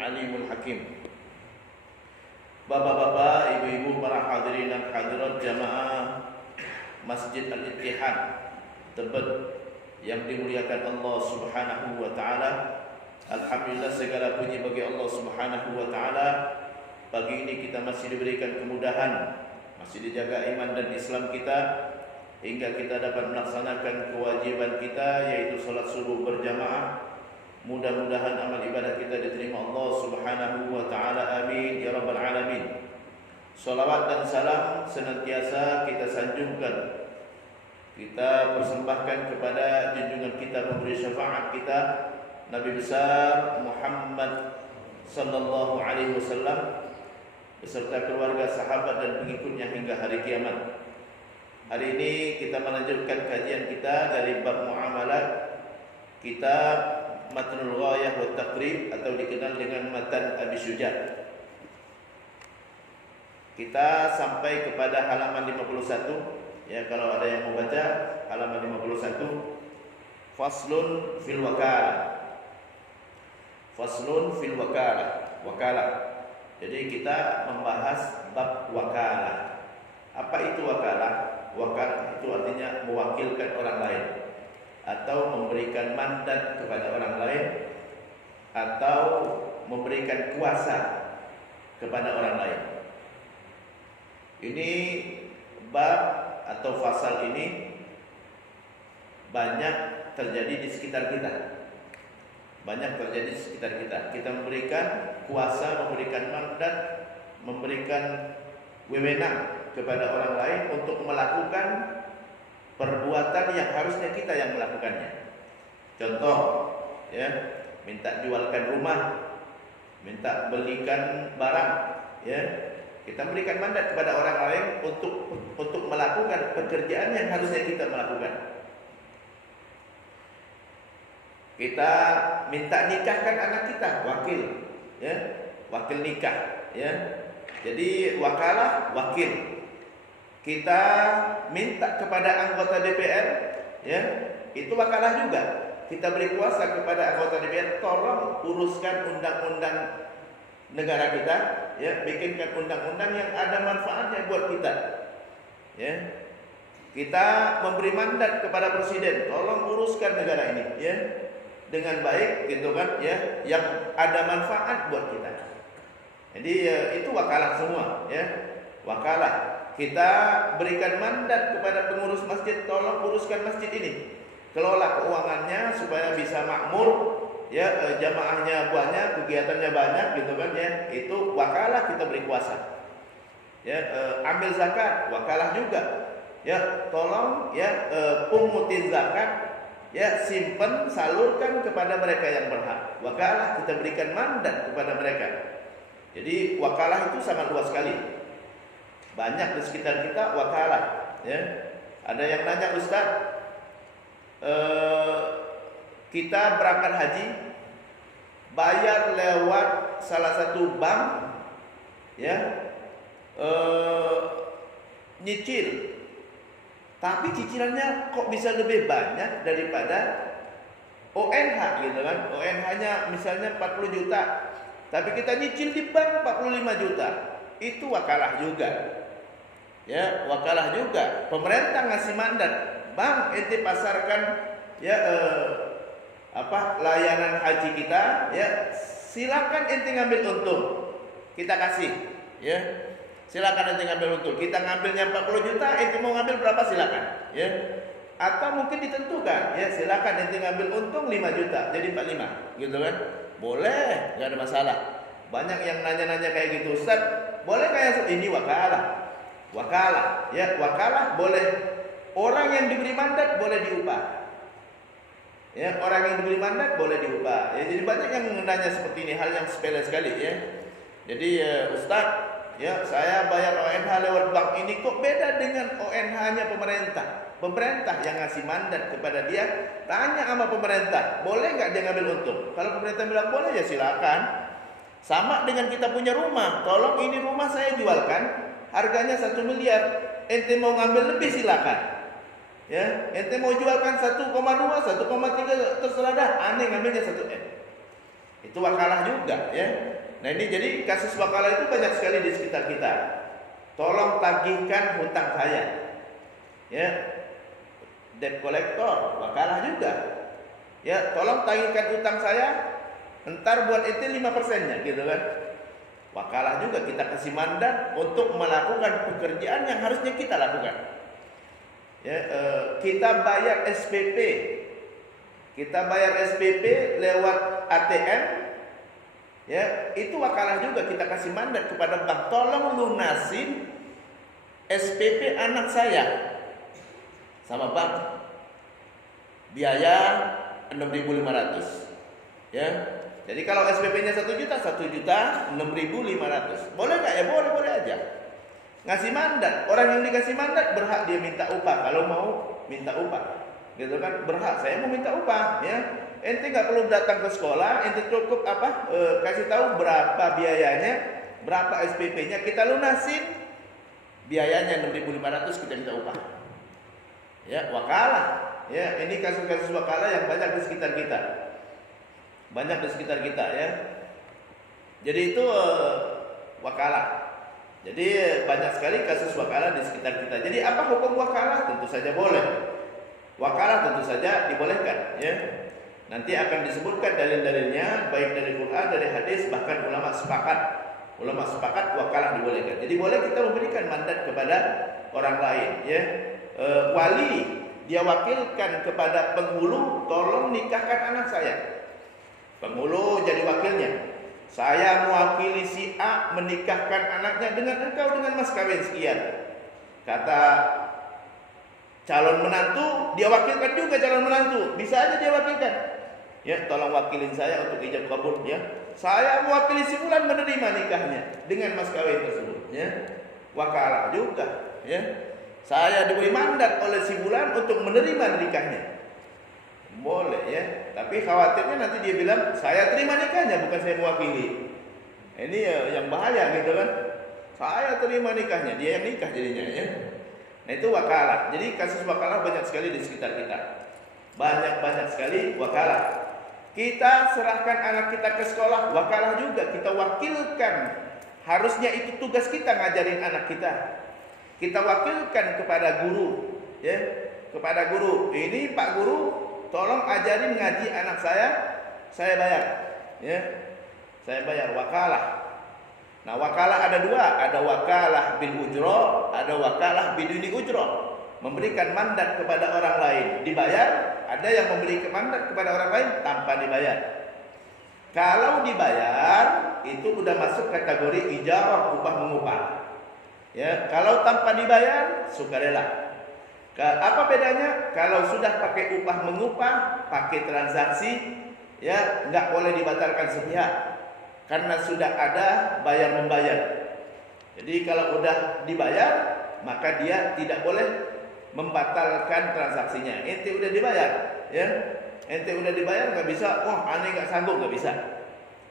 alimul hakim. Bapak-bapak, ibu-ibu, para hadirin dan hadirat jamaah Masjid Al-Ittihad Tebet yang dimuliakan Allah Subhanahu wa taala. Alhamdulillah, segala puji bagi Allah Subhanahu wa taala. Pagi ini kita masih diberikan kemudahan, masih dijaga iman dan Islam kita hingga kita dapat melaksanakan kewajiban kita, yaitu salat subuh berjamaah. Mudah-mudahan amal ibadah kita diterima Allah Subhanahu wa taala. Amin ya rabbal alamin. Salawat dan salam senantiasa kita sanjungkan, kita persembahkan kepada junjungan kita, pemberi syafaat kita, Nabi besar Muhammad sallallahu alaihi wasallam beserta keluarga, sahabat dan pengikutnya hingga hari kiamat. Hari ini kita melanjutkan kajian kita dari bab muamalat, kitab Matnul Ghayah wa Taqrib atau dikenal dengan Matan Abi Syuja'. Kita sampai kepada halaman 51. Ya, kalau ada yang mau baca halaman 51. Faslun fil wakalah. Faslun fil wakalah. Wakalah. Jadi kita membahas bab wakalah. Apa itu wakalah? Wakalah itu artinya mewakilkan orang lain, atau memberikan mandat kepada orang lain, atau memberikan kuasa kepada orang lain. Ini bab atau fasal ini banyak terjadi di sekitar kita. Banyak terjadi di sekitar kita. Kita memberikan kuasa, memberikan mandat, memberikan wewenang kepada orang lain untuk melakukan perbuatan yang harusnya kita yang melakukannya. Contoh, ya, minta jualkan rumah, minta belikan barang, ya. Kita berikan mandat kepada orang lain untuk melakukan pekerjaan yang harusnya kita melakukan. Kita minta nikahkan anak kita, wakil, ya, wakil nikah, ya. Jadi wakalah, wakil. Kita minta kepada anggota DPR, ya, itu wakalah juga. Kita beri kuasa kepada anggota DPR, tolong uruskan undang-undang negara kita, ya, bikinkan undang-undang yang ada manfaatnya buat kita, ya. Kita memberi mandat kepada presiden, tolong uruskan negara ini, ya, dengan baik, gitu kan, ya, yang ada manfaat buat kita. Jadi itu wakalah semua, ya, wakalah. Kita berikan mandat kepada pengurus masjid, tolong uruskan masjid ini, kelola keuangannya supaya bisa makmur, ya, jamaahnya banyak, kegiatannya banyak, gitu kan, ya. Itu wakalah, kita beri kuasa. Ya, ambil zakat, wakalah juga. Ya, tolong, ya, pungutin zakat, ya, simpen, salurkan kepada mereka yang berhak. Wakalah, kita berikan mandat kepada mereka. Jadi wakalah itu sangat luas sekali. Banyak di sekitar kita wakalah, ya. Ada yang nanya, Ustaz, kita berangkat haji, bayar lewat salah satu bank, ya, nyicil, tapi cicilannya kok bisa lebih banyak daripada ONH, gitu kan? ONH-nya misalnya 40 juta, tapi kita nyicil di bank 45 juta. Itu wakalah juga, ya, wakalah juga. Pemerintah ngasih mandat, bang, ente pasarkan, ya, layanan haji kita, ya, silakan ente ngambil untung, kita kasih, ya, silakan ente ngambil untung. Kita ngambilnya 40 juta, ente mau ngambil berapa silakan, ya. Atau mungkin ditentukan, ya, silakan ente ngambil untung 5 juta, jadi 45, gitu kan? Boleh, nggak ada masalah. Banyak yang nanya-nanya kayak gitu, Ustaz, boleh kayak ini? Wakalah, wakalah, ya, wakalah boleh. Orang yang diberi mandat boleh diubah, ya, orang yang diberi mandat boleh diubah. Ya, jadi banyak yang nanya seperti ini, hal yang sepele sekali, ya. Jadi Ustaz, ya, saya bayar ONH lewat bank ini, kok beda dengan ONH-nya pemerintah? Pemerintah yang ngasih mandat kepada dia, tanya sama pemerintah, boleh nggak dia ngambil untung? Kalau pemerintah bilang boleh, ya silakan. Sama dengan kita punya rumah, tolong ini rumah saya jualkan, harganya 1 miliar, ente mau ngambil lebih silakan, ya, ente mau jualkan 1,2, 1,3, terserah dah, aneh ngambilnya 1 M. Itu wakalah juga, ya. Nah ini jadi kasus wakalah itu banyak sekali di sekitar kita. Tolong tagihkan hutang saya, ya. Debt collector, wakalah juga. Ya, tolong tagihkan hutang saya, entar buat itu 5%-nya, gitu kan. Wakalah juga, kita kasih mandat untuk melakukan pekerjaan yang harusnya kita lakukan. Ya, kita bayar SPP, lewat ATM, ya itu wakalah juga, kita kasih mandat kepada bank, tolong lunasin SPP anak saya sama bank, biaya 6.500, ya. Jadi kalau SPP-nya 1 juta, 1.006.500. Boleh nggak ya? Boleh aja. Ngasih mandat, orang yang dikasih mandat berhak dia minta upah kalau mau minta upah, gitu kan, berhak. Saya mau minta upah, ya. Ente nggak perlu datang ke sekolah, ente cukup kasih tahu berapa biayanya, berapa SPP-nya, kita lunasin biayanya 6.500, kita minta upah. Ya, wakalah. Ya, ini kasus-kasus wakalah yang banyak di sekitar kita. Ya. Jadi itu wakalah. Jadi banyak sekali kasus wakalah di sekitar kita. Jadi apa hukum wakalah? Tentu saja boleh. Wakalah tentu saja dibolehkan, ya. Nanti akan disebutkan dalil-dalilnya, baik dari Quran, dari hadis, bahkan ulama sepakat. Ulama sepakat wakalah dibolehkan. Jadi boleh kita memberikan mandat kepada orang lain, ya. Wali dia wakilkan kepada penghulu, tolong nikahkan anak saya. Penghulu jadi wakilnya. Saya mewakili si A menikahkan anaknya dengan engkau dengan mas kawin sekian. Kata calon menantu, dia wakilkan juga calon menantu. Bisa aja dia wakilkan. Ya, tolong wakilin saya untuk ijab kabul, ya. Saya mewakili si fulan menerima nikahnya dengan mas kawin tersebut, ya. Wakalah juga, ya. Saya diberi mandat oleh si fulan untuk menerima nikahnya. Boleh, ya. Tapi khawatirnya nanti dia bilang saya terima nikahnya, bukan saya mewakili. Ini yang bahaya, gitu kan. Saya terima nikahnya, dia yang nikah jadinya, ya. Nah itu wakalah. Jadi kasus wakalah banyak sekali di sekitar kita. Banyak sekali wakalah. Kita serahkan anak kita ke sekolah, wakalah juga, kita wakilkan. Harusnya itu tugas kita ngajarin anak kita. Kita wakilkan kepada guru, ya. Kepada guru. Ini Pak Guru, tolong ajarin ngaji anak saya bayar, ya. Saya bayar, wakalah. Nah, wakalah ada dua, ada wakalah bil ujro, ada wakalah biduni ujro. Memberikan mandat kepada orang lain dibayar, ada yang memberi mandat kepada orang lain tanpa dibayar. Kalau dibayar itu udah masuk kategori ijarah, upah mengupah. Ya, kalau tanpa dibayar sukarela. Apa bedanya? Kalau sudah pakai upah mengupah, pakai transaksi, ya nggak boleh dibatalkan sepihak karena sudah ada bayar membayar. Jadi kalau udah dibayar, maka dia tidak boleh membatalkan transaksinya. Ente udah dibayar, ya. Ente udah dibayar nggak bisa. Wah, aneh nggak sanggup, nggak bisa.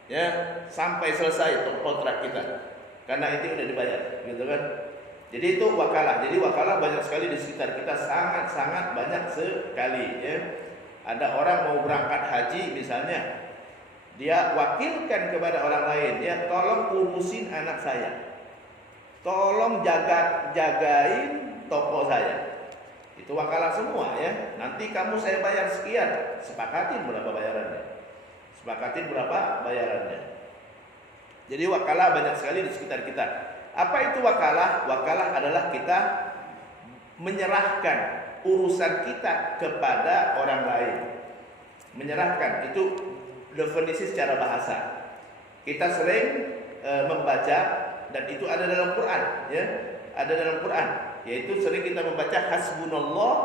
Ya, sampai selesai kontrak kita. Karena ente udah dibayar, gitu kan. Jadi itu wakalah. Jadi wakalah banyak sekali di sekitar kita, sangat banyak sekali, ya. Ada orang mau berangkat haji misalnya, dia wakilkan kepada orang lain, ya, tolong urusin anak saya. Tolong jagain toko saya. Itu wakalah semua, ya. Nanti kamu saya bayar sekian, sepakatin berapa bayarannya. Jadi wakalah banyak sekali di sekitar kita. Apa itu wakalah? Wakalah adalah kita menyerahkan urusan kita kepada orang lain. Menyerahkan itu definisi secara bahasa. Kita sering membaca, dan itu ada dalam Quran, ya. Ada dalam Quran, yaitu sering kita membaca hasbunallah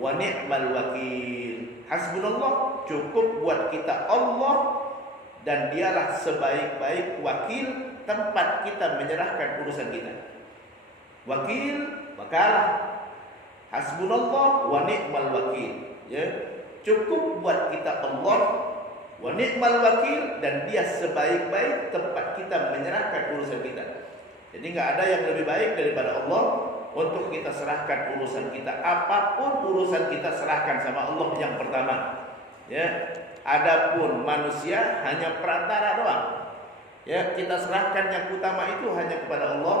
wa ni'mal wakil. Hasbunallah, cukup buat kita Allah, dan dialah sebaik-baik wakil tempat kita menyerahkan urusan kita. Wakil, wakalah. Hasbunallah wa ni'mal wakil, ya. Cukup buat kita Allah, wa ni'mal wakil, dan dia sebaik-baik tempat kita menyerahkan urusan kita. Jadi nggak ada yang lebih baik daripada Allah untuk kita serahkan urusan kita. Apapun urusan kita serahkan sama Allah yang pertama, ya. Adapun manusia hanya perantara doang. Ya, kita serahkan yang utama itu hanya kepada Allah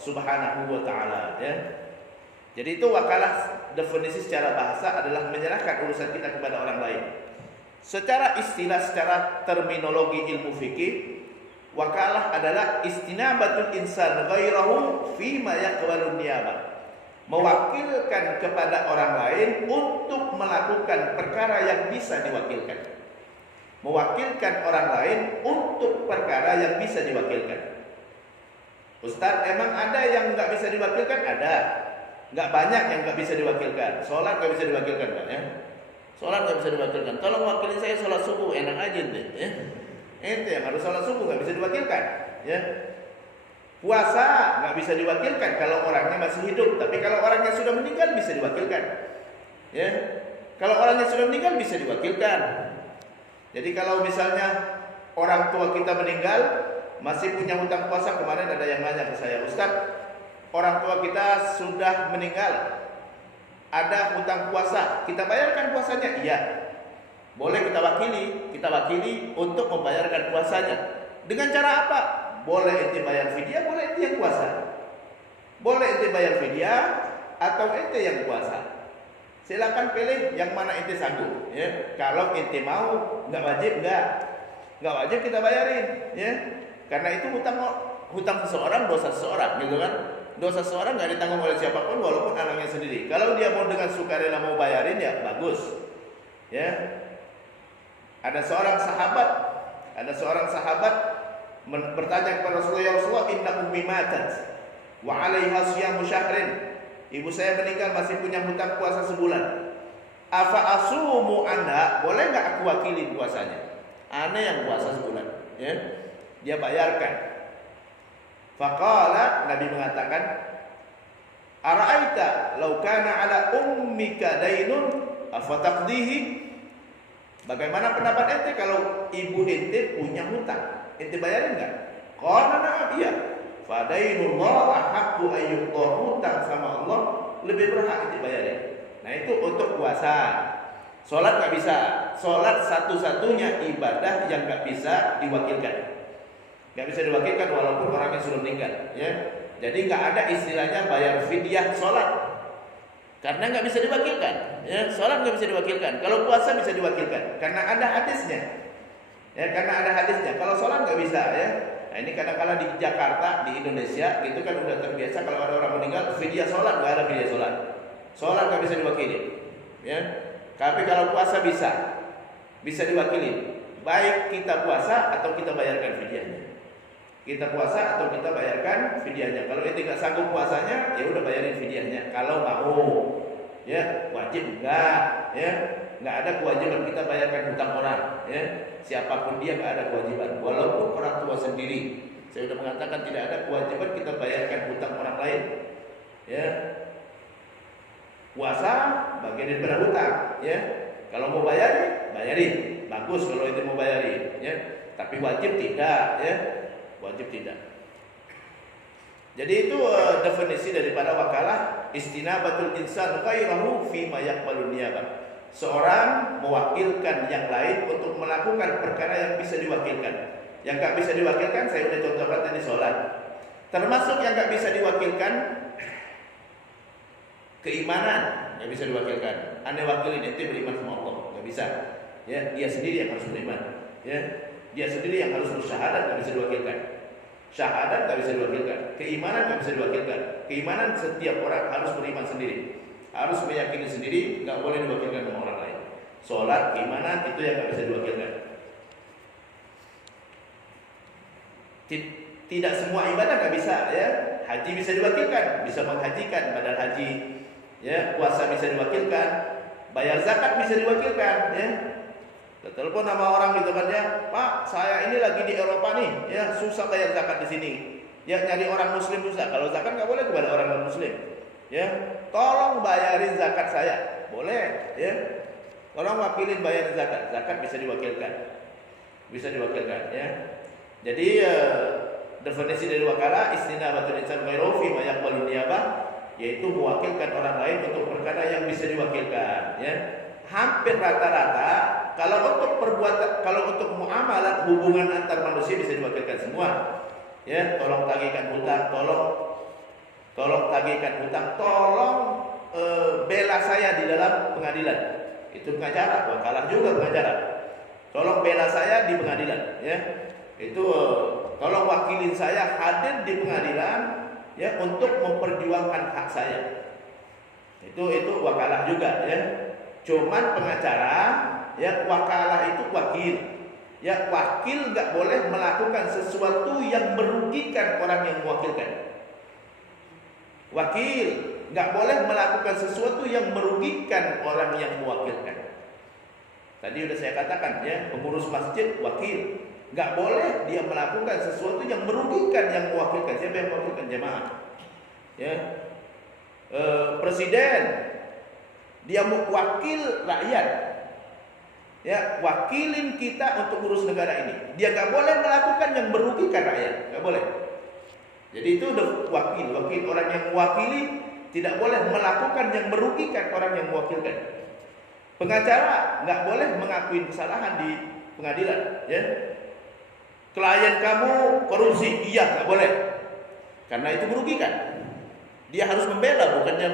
Subhanahu wa taala, ya. Jadi itu wakalah definisi secara bahasa adalah menyerahkan urusan kita kepada orang lain. Secara istilah, secara terminologi ilmu fikih, wakalah adalah istinabatul insan ghairahu fi ma yaqbalu niyabah. Mewakilkan kepada orang lain untuk melakukan perkara yang bisa diwakilkan. Mewakilkan orang lain untuk perkara yang bisa diwakilkan. Ustaz, emang ada yang nggak bisa diwakilkan? Ada. Nggak banyak yang nggak bisa diwakilkan. Sholat nggak bisa diwakilkan, kan? Ya? Sholat nggak bisa diwakilkan. Tolong wakilin saya sholat subuh, enak aja ente. Ya? Ente yang harus sholat subuh nggak bisa diwakilkan. Ya? Puasa nggak bisa diwakilkan kalau orangnya masih hidup. Tapi kalau orangnya sudah meninggal bisa diwakilkan. Ya? Kalau orangnya sudah meninggal bisa diwakilkan. Jadi kalau misalnya orang tua kita meninggal, masih punya hutang puasa, kemarin ada yang nanya ke saya, Ustaz, orang tua kita sudah meninggal, ada hutang puasa, kita bayarkan puasanya? Iya. Boleh kita wakili untuk membayarkan puasanya. Dengan cara apa? Boleh ente bayar fidyah, boleh ente yang puasa. Boleh ente bayar fidyah atau ente yang puasa. Silakan pilih yang mana ente sanggup, ya. Kalau ente mau, nggak wajib kita bayarin, ya. Karena itu hutang seseorang, dosa seseorang, gitu kan? Dosa seseorang nggak ditanggung oleh siapapun, walaupun anaknya sendiri. Kalau dia mau dengan sukarela mau bayarin, ya bagus, ya. Ada seorang sahabat bertanya kepada Rasulullah, ya Rasulullah, inna ummi matat wa 'alaiha siyamu syahrin. Ibu saya meninggal masih punya hutang puasa sebulan. Afa asumu anha, boleh nggak aku wakili puasanya? Ana yang puasa sebulan, ya. Dia bayarkan. Faqala, Nabi mengatakan, ara'aita law kana ala ummika dainun afataqdihi? Bagaimana pendapat ente kalau ibu ente punya hutang? Ente bayarin nggak? Qala na'am, iya. Fadainullah ahaqqu ayyuqda, hutang sama Allah lebih berhak dibayarin. Nah itu untuk puasa. Sholat nggak bisa. Sholat satu-satunya ibadah yang nggak bisa diwakilkan. Nggak bisa diwakilkan walaupun orangnya sudah meninggal. Ya. Jadi nggak ada istilahnya bayar fidyah sholat. Karena nggak bisa diwakilkan. Ya, sholat nggak bisa diwakilkan. Kalau puasa bisa diwakilkan. Karena ada hadisnya. Ya, karena ada hadisnya. Kalau sholat nggak bisa, ya. Nah ini kadang-kadang di Jakarta, di Indonesia, itu kan udah terbiasa kalau ada orang meninggal, fidyah sholat, nggak ada fidyah sholat. Sholat nggak bisa diwakili, ya. Tapi kalau puasa bisa diwakili. Baik kita puasa atau kita bayarkan fidyahnya. Kita puasa atau kita bayarkan fidyahnya. Kalau itu nggak sanggup puasanya, ya udah bayarin fidyahnya. Kalau mau, ya wajib enggak, ya. Nggak ada kewajiban kita bayarkan hutang orang, ya. Siapapun dia nggak ada kewajiban, walaupun orang tua sendiri. Saya sudah mengatakan tidak ada kewajiban kita bayarkan hutang orang lain, ya. Puasa bagian daripada hutang, ya. Kalau mau bayarin, bagus kalau itu mau bayarin, ya. Tapi wajib tidak, ya. Wajib tidak. Jadi itu definisi daripada wakalah, istinabatul insan ghairahu fi ma yaqbalu niyabah. Seorang mewakilkan yang lain untuk melakukan perkara yang bisa diwakilkan. Yang nggak bisa diwakilkan, saya sudah contohkan tadi sholat. Termasuk yang nggak bisa diwakilkan, keimanan nggak bisa diwakilkan. Anda wakilin itu beriman sama Allah, nggak bisa. Ya, dia sendiri yang harus beriman. Ya, dia sendiri yang harus bersyahadat, nggak bisa diwakilkan. Syahadat nggak bisa diwakilkan. Keimanan nggak bisa diwakilkan. Keimanan setiap orang harus beriman sendiri. Harus meyakini sendiri, nggak boleh diwakilkan sama orang lain. Sholat, keimanan itu yang nggak bisa diwakilkan. Tidak semua ibadah nggak bisa, ya. Haji bisa diwakilkan, bisa menghajikan badan haji, ya. Puasa bisa diwakilkan, bayar zakat bisa diwakilkan, ya. Telepon sama orang gitu kan, ya, Pak, saya ini lagi di Eropa nih, ya, susah bayar zakat di sini. Ya, nyari orang Muslim susah. Kalau zakat nggak boleh kepada orang non Muslim, ya. Tolong bayarin zakat saya, boleh, ya. Tolong wakilin bayarin zakat, zakat bisa diwakilkan, ya. Jadi definisi dari wakalah, istinabatul insan ghairu fi ma yaqbalu niyabah, yaitu mewakilkan orang lain untuk perkara yang bisa diwakilkan, ya. Hampir rata-rata kalau untuk perbuatan, kalau untuk muamalah hubungan antar manusia bisa diwakilkan semua. Ya, tolong tagihkan hutang, tolong tagihkan hutang, tolong bela saya di dalam pengadilan. Itu pengacara, wakalah juga pengacara. Tolong bela saya di pengadilan, ya. Itu tolong wakilin saya hadir di pengadilan, ya, untuk memperjuangkan hak saya. Itu wakalah juga, ya. Cuman pengacara, ya, wakalah itu wakil. Ya, wakil nggak boleh melakukan sesuatu yang merugikan orang yang mewakilkan. Wakil nggak boleh melakukan sesuatu yang merugikan orang yang mewakilkan. Tadi sudah saya katakan, ya, pengurus masjid wakil nggak boleh dia melakukan sesuatu yang merugikan yang mewakilkan. Siapa yang mewakilkan? Jemaah. Ya, presiden dia wakil rakyat. Ya, wakilin kita untuk urus negara ini. Dia nggak boleh melakukan yang merugikan rakyat, nggak boleh. Jadi itu udah wakil orang yang mewakili tidak boleh melakukan yang merugikan orang yang mewakilkan. Pengacara nggak boleh mengakui kesalahan di pengadilan. Ya, klien kamu korupsi, iya nggak boleh, karena itu merugikan. Dia harus membela, bukannya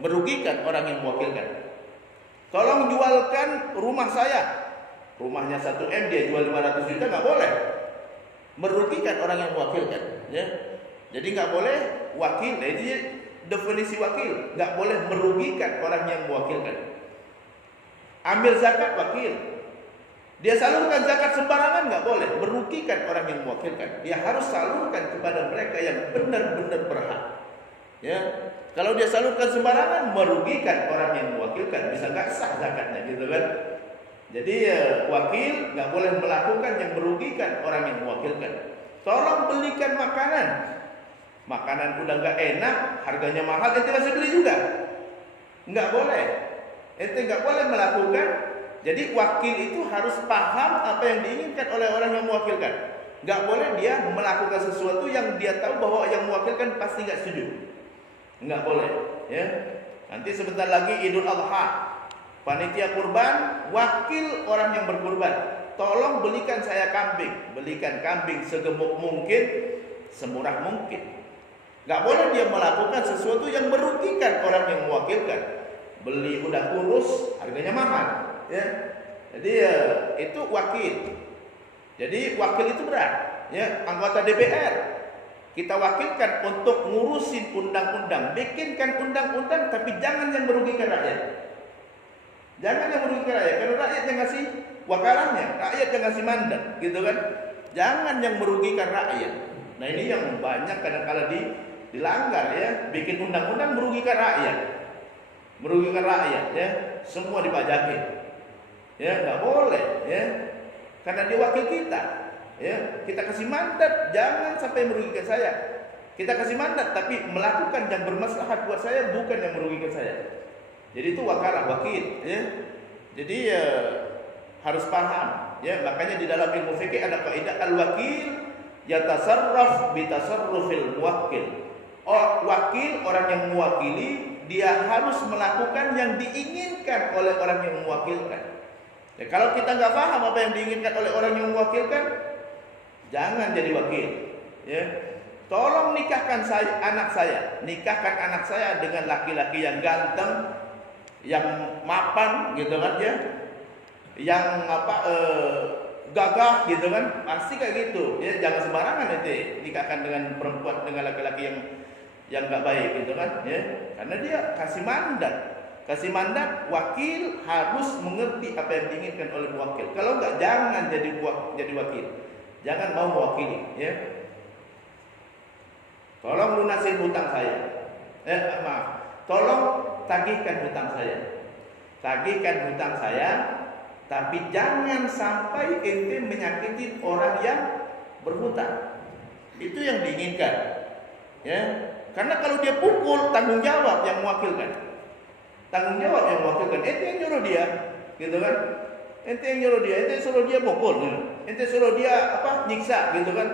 merugikan orang yang mewakilkan. Tolong jualkan rumah saya. Rumahnya 1 M, dia jual 500 juta, nggak boleh. Merugikan orang yang mewakilkan. Ya. Jadi nggak boleh wakil. Nah, itu definisi wakil. Nggak boleh merugikan orang yang mewakilkan. Ambil zakat wakil. Dia salurkan zakat sembarangan, nggak boleh. Merugikan orang yang mewakilkan. Dia harus salurkan kepada mereka yang benar-benar berhak. Ya. Kalau dia salurkan sembarangan, merugikan orang yang mewakilkan, bisa nggak sah zakatnya, gitu kan? Jadi wakil nggak boleh melakukan yang merugikan orang yang mewakilkan. Tolong belikan makanan. Makanan udah nggak enak, harganya mahal, ente masih beli juga? Nggak boleh. Ente nggak boleh melakukan. Jadi wakil itu harus paham apa yang diinginkan oleh orang yang mewakilkan. Nggak boleh dia melakukan sesuatu yang dia tahu bahwa yang mewakilkan pasti nggak setuju. Enggak boleh, ya. Nanti sebentar lagi Idul Adha. Panitia kurban, wakil orang yang berkurban. Tolong belikan saya kambing. Belikan kambing segemuk mungkin, semurah mungkin. Enggak boleh dia melakukan sesuatu yang merugikan orang yang mewakilkan. Beli udah kurus, harganya mahal, ya. Jadi itu wakil. Jadi wakil itu berat, ya. Anggota DPR kita wakilkan untuk ngurusin undang-undang, bikinkan undang-undang, tapi jangan yang merugikan rakyat. Jangan yang merugikan rakyat, karena rakyat yang ngasih wakalahnya, rakyat yang ngasih mandat, gitu kan? Jangan yang merugikan rakyat. Nah, ini yang banyak kadang-kala dilanggar, ya. Bikin undang-undang merugikan rakyat, ya. Semua dipajakin, ya, nggak boleh, ya. Karena dia wakil kita. Ya, kita kasih mandat, jangan sampai merugikan saya. Kita kasih mandat, tapi melakukan yang bermaslahat buat saya, bukan yang merugikan saya. Jadi itu wakalah, wakil. Ya. Jadi harus paham. Ya, makanya di dalam ilmu fikih ada kaidah al-wakil yatasarraf bitasarrufil muwakkil. Wakil, orang yang mewakili, dia harus melakukan yang diinginkan oleh orang yang mewakilkan. Ya, kalau kita nggak paham apa yang diinginkan oleh orang yang mewakilkan, jangan jadi wakil, ya. Tolong nikahkan anak saya dengan laki-laki yang ganteng, yang mapan, gitu kan, ya, yang gagah, gitu kan, pasti kayak gitu, ya. Jangan sembarangan itu nikahkan dengan perempuan, dengan laki-laki yang nggak baik, gitu kan, ya. Karena dia kasih mandat, wakil harus mengerti apa yang diinginkan oleh wakil. Kalau nggak, jangan jadi wakil. Jangan mau mewakili, ya. Tolong lunasin hutang saya. Tolong tagihkan hutang saya. Tagihkan hutang saya, tapi jangan sampai ente menyakiti orang yang berhutang. Itu yang diinginkan, ya. Karena kalau dia pukul, tanggung jawab yang mewakilkan. Ente yang nyuruh dia, gitu kan? Ente yang nyuruh dia, ente suruh dia pukul, ente suruh dia nyiksa, gitu kan?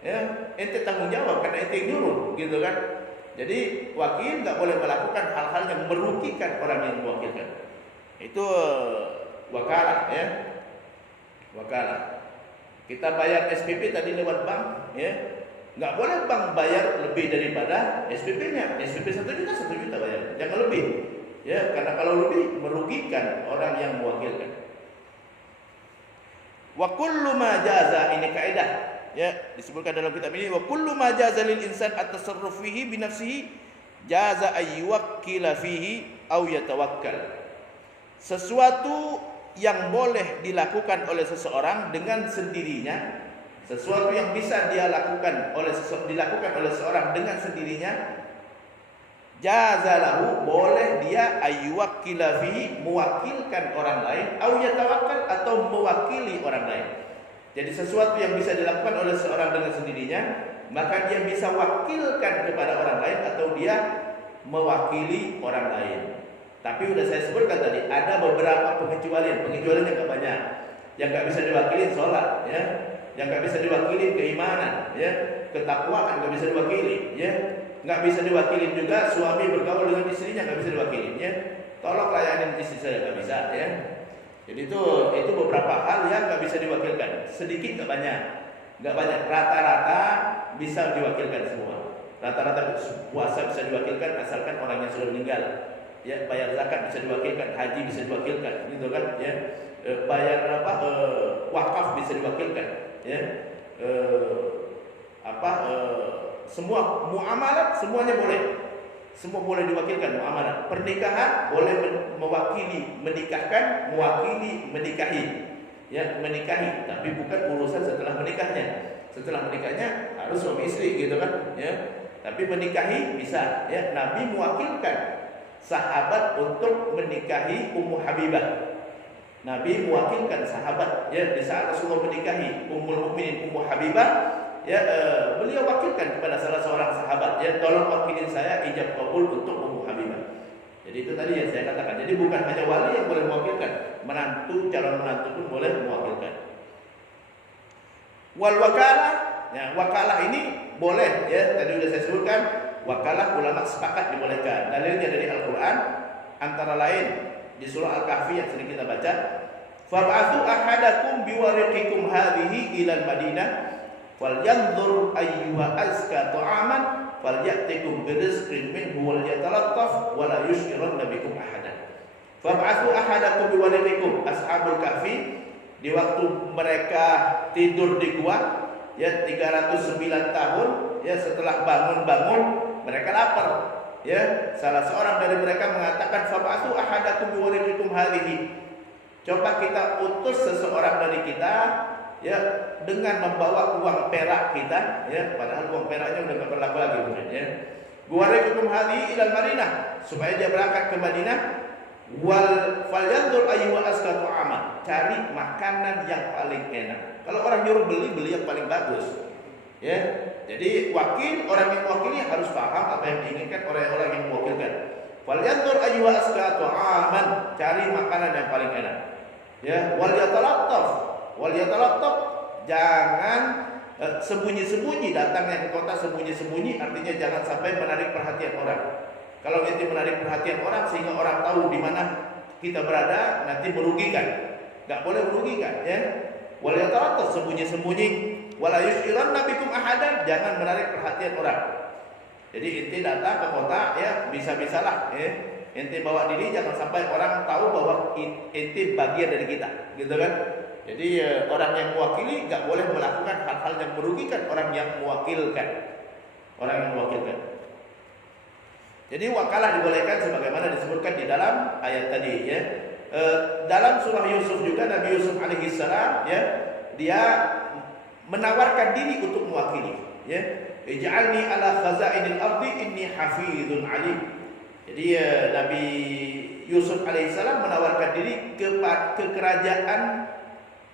Ya, ente tanggung jawab karena ente yang nyuruh, gitu kan? Jadi wakil nggak boleh melakukan hal-hal yang merugikan orang yang mewakilkan. Itu wakalah ya. Wakalah. Kita bayar SPP tadi lewat bank ya. Nggak boleh bank bayar lebih daripada SPP-nya. SPP 1 juta 1 juta bayar. Jangan lebih. Ya, karena kalau lebih merugikan orang yang mewakilkan. Wa kullu ma jaza, ini kaidah ya, disebutkan dalam kitab ini, wa kullu ma jaza lil insan at-tasarruf fihi bi nafsihi jaza ayyuwakkila fihi aw yatawakkal. Sesuatu yang boleh dilakukan oleh seseorang dengan sendirinya, sesuatu yang bisa dia lakukan oleh dilakukan oleh seorang dengan sendirinya, jazalahu, boleh dia ayyuwakkila fihi, mewakilkan orang lain, au yatawakkal, atau mewakili orang lain. Jadi sesuatu yang bisa dilakukan oleh seorang dengan sendirinya, maka dia bisa wakilkan kepada orang lain atau dia mewakili orang lain. Tapi udah saya sebutkan tadi, ada beberapa pengecualian. Pengecualiannya nggak banyak. Yang nggak bisa diwakili sholat, ya. Yang nggak bisa diwakili keimanan, ya. Ketakwaan nggak bisa diwakili, ya. Nggak bisa diwakili juga suami bergaul dengan istrinya, nggak bisa diwakili, ya. Tolong layanin istri saya, nggak bisa, ya. Jadi itu beberapa hal yang nggak bisa diwakilkan. Sedikit nggak banyak, rata-rata bisa diwakilkan semua. Rata-rata puasa bisa diwakilkan asalkan orangnya sudah meninggal. Ya, bayar zakat bisa diwakilkan, haji bisa diwakilkan, gitu kan? Ya, bayar wakaf bisa diwakilkan, ya. Semua muamalat semuanya boleh. Semua boleh diwakilkan muamalah. Pernikahan boleh mewakili menikahkan, mewakili menikahi. Ya, menikahi, tapi bukan urusan setelah menikahnya. Setelah menikahnya harus suami istri gitu kan, ya. Tapi menikahi bisa, ya. Nabi mewakilkan sahabat untuk menikahi Ummu Habibah. Nabi mewakilkan sahabat, ya, di saat Rasulullah menikahi Ummul Mukminin Ummu Habibah, ya, beliau wakilkan kepada salah seorang sahabat, ya, tolong wakilin saya ijab kabul untuk Ummu Habibah. Jadi itu tadi yang saya katakan. Jadi bukan hanya wali yang boleh mewakilkan, menantu, calon menantu pun boleh mewakilkan. Wal wakalah, ya, wakalah ini boleh, ya, tadi sudah saya sebutkan. Wakalah ulama sepakat dibolehkan. Dalilnya dari Al-Quran, antara lain di surah Al-Kahfi yang sering kita baca, fab'athu ahadakum biwariqikum hadhihi ilal Madinah falyanzur ayyuha azka ta'aman falyatikum birizqin minhu wal yatalattaf wa la yushriranna bikum ahadan. Fab'athu ahadakum biwariqikum, ashabul kahfi di waktu mereka tidur di gua, ya, 309 tahun, ya, setelah bangun-bangun mereka lapar, ya. Salah seorang dari mereka mengatakan, fab'athu ahadakum biwariqikum hadhihi, coba kita utus seseorang dari kita, ya, dengan membawa uang perak kita, ya, padahal uang peraknya udah nggak berlaku lagi, ya. Biwariqikum hadhihi ilal Madinah, supaya dia berangkat ke Madinah. Wal falyanzur ayyuha azka ta'aman, cari makanan yang paling enak. Kalau orang nyuruh beli yang paling bagus, ya. Jadi wakil, orang yang mewakili harus paham apa yang diinginkan oleh orang yang mewakilkan. Falyanzur ayyuha azka ta'aman, cari makanan yang paling enak, ya. Wal yatalattaf, jangan sembunyi-sembunyi, datangnya ke kota sembunyi-sembunyi, artinya jangan sampai menarik perhatian orang. Kalau nanti menarik perhatian orang sehingga orang tahu di mana kita berada, nanti merugikan. Enggak boleh merugikan, ya. Wal yatalattaf, sembunyi-sembunyi, wala yus'iranna bikum ahadan, jangan menarik perhatian orang. Jadi inti datang ke kota, ya, bisa-bisalah, ya. Inti bawa diri jangan sampai orang tahu bahwa inti bagian dari kita, gitu kan? Jadi orang yang mewakili enggak boleh melakukan hal-hal yang merugikan orang yang mewakilkan. Jadi wakalah dibolehkan sebagaimana disebutkan di dalam ayat tadi, ya. Dalam surah Yusuf juga Nabi Yusuf alaihissalam, ya, dia menawarkan diri untuk mewakili, ya. Ij'alni ala khazainil ardi inni hafizun alim. Jadi Nabi Yusuf alaihissalam menawarkan diri ke kerajaan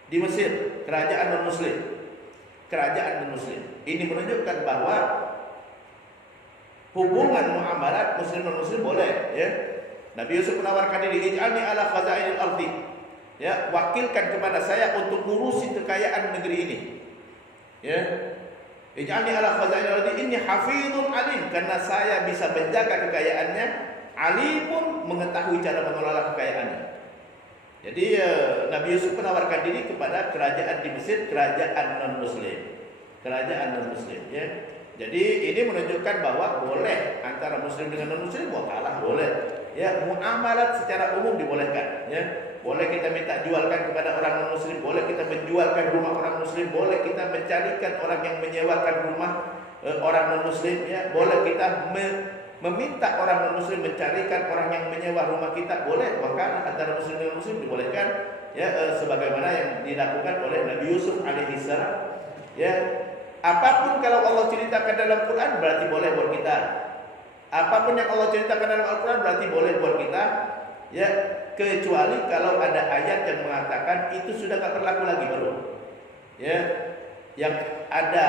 di Mesir, kerajaan non-muslim. Ini menunjukkan bahwa hubungan muamalat muslim dan muslim boleh, ya. Nabi Yusuf menawarkan diri, ij'alni ala khazainil ardi, ya, wakilkan kepada saya untuk ngurusin kekayaan negeri ini, ya. Ij'alni ala khazainil ardi inni hafizun alim, karena saya bisa menjaga kekayaannya, alimun, mengetahui cara mengelola kekayaannya. Jadi Nabi Yusuf menawarkan diri kepada kerajaan di Mesir, kerajaan non-Muslim, ya. Jadi ini menunjukkan bahwa boleh antara Muslim dengan non-Muslim wakalah boleh, ya. Muamalat secara umum dibolehkan, ya. Boleh kita minta jualkan kepada orang non-Muslim, boleh kita menjualkan rumah orang Muslim, boleh kita mencarikan orang yang menyewakan rumah orang non-Muslim, ya. Boleh kita meminta orang non-Muslim mencarikan orang yang menyewa rumah kita, boleh. Wakalah antara Muslim dengan Muslim dibolehkan, ya. Sebagaimana yang dilakukan oleh Nabi Yusuf alaihissalam, ya. Apapun kalau Allah ceritakan dalam Quran berarti boleh buat kita. Apapun yang Allah ceritakan dalam Al-Quran berarti boleh buat kita, ya. Kecuali kalau ada ayat yang mengatakan itu sudah tak berlaku lagi baru, ya. Yang ada